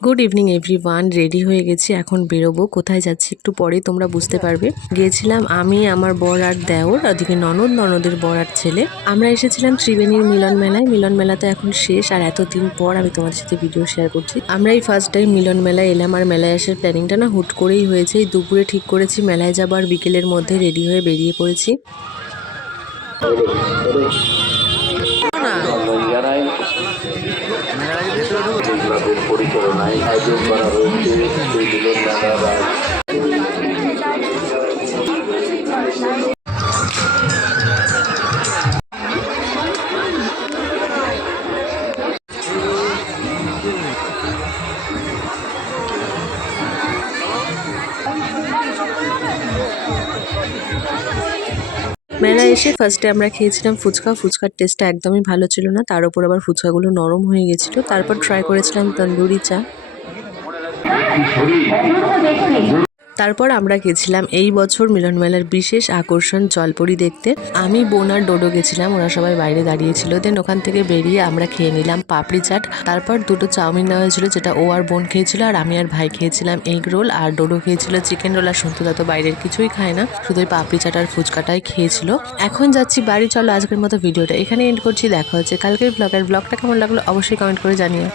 Good evening everyone. Ready হয়ে গেছি, এখন বেরোবো। কোথায় যাচ্ছি একটু পরে তোমরা বুঝতে পারবে। গিয়েছিলাম আমি, আমার বর আর দেওর, ওদিকে ননদের বর আর ছেলে। আমরা এসেছিলাম ত্রিবেণীর মিলন মেলায়। মিলন মেলা তো এখন শেষ, আর এতদিন পর আমি তোমাদের সাথে ভিডিও শেয়ার করছি। আমরা এই ফার্স্ট টাইম মিলন মেলায় এলাম, আর মেলায় আসার প্ল্যানিংটা না হুট করেই হয়েছে। এই দুপুরে ঠিক করেছি মেলায় যাবো, আর বিকেলের মধ্যে রেডি হয়ে বেরিয়ে পড়েছি। পরিচালনায় আয়োজন করা হয়েছে সেই মিলন মেলার মেলায় এসে ফার্স্টে আমরা খেয়েছিলাম ফুচকা। ফুচকার টেস্টটা একদমই ভালো ছিল না, তার উপর আবার ফুচকাগুলো নরম হয়ে গেছিলো। তারপর ট্রাই করেছিলাম তন্দুরি চা। তারপর আমরা গেছিলাম এই বছর মিলন মেলার বিশেষ আকর্ষণ জলপরি দেখতে। আমি, বোন আর ডোডো গেছিলাম, ওরা সবাই বাইরে দাঁড়িয়েছিল। দেন ওখান থেকে বেরিয়ে আমরা খেয়ে নিলাম পাপড়ি চাট। তারপর দুটো চাউমিন নেওয়া হয়েছিল, যেটা ও আর বোন খেয়েছিল, আর আমি আর ভাই খেয়েছিলাম এগ রোল, আর ডোডো খেয়েছিল চিকেন রোল। আর সন্তুদা তো বাইরের কিছুই খায় না, শুধু ওই পাপড়ি চাট আর ফুচকাটাই খেয়েছিল। এখন যাচ্ছি বাড়ি। চলো আজকের মতো ভিডিওটা এখানে এন্ড করছি। দেখা হচ্ছে কালকের ব্লগটা কেমন লাগলো অবশ্যই কমেন্ট করে জানিও।